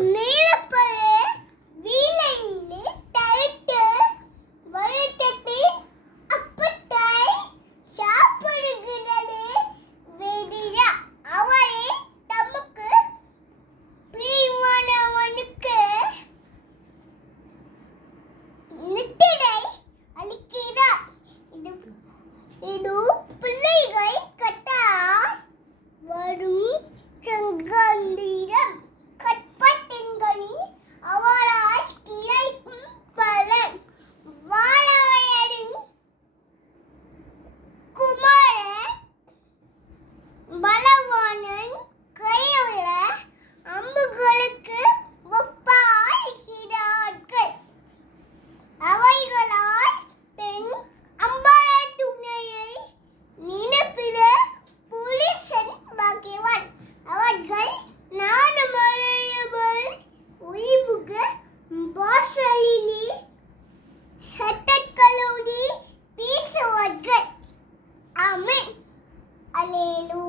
Me. Aleluya.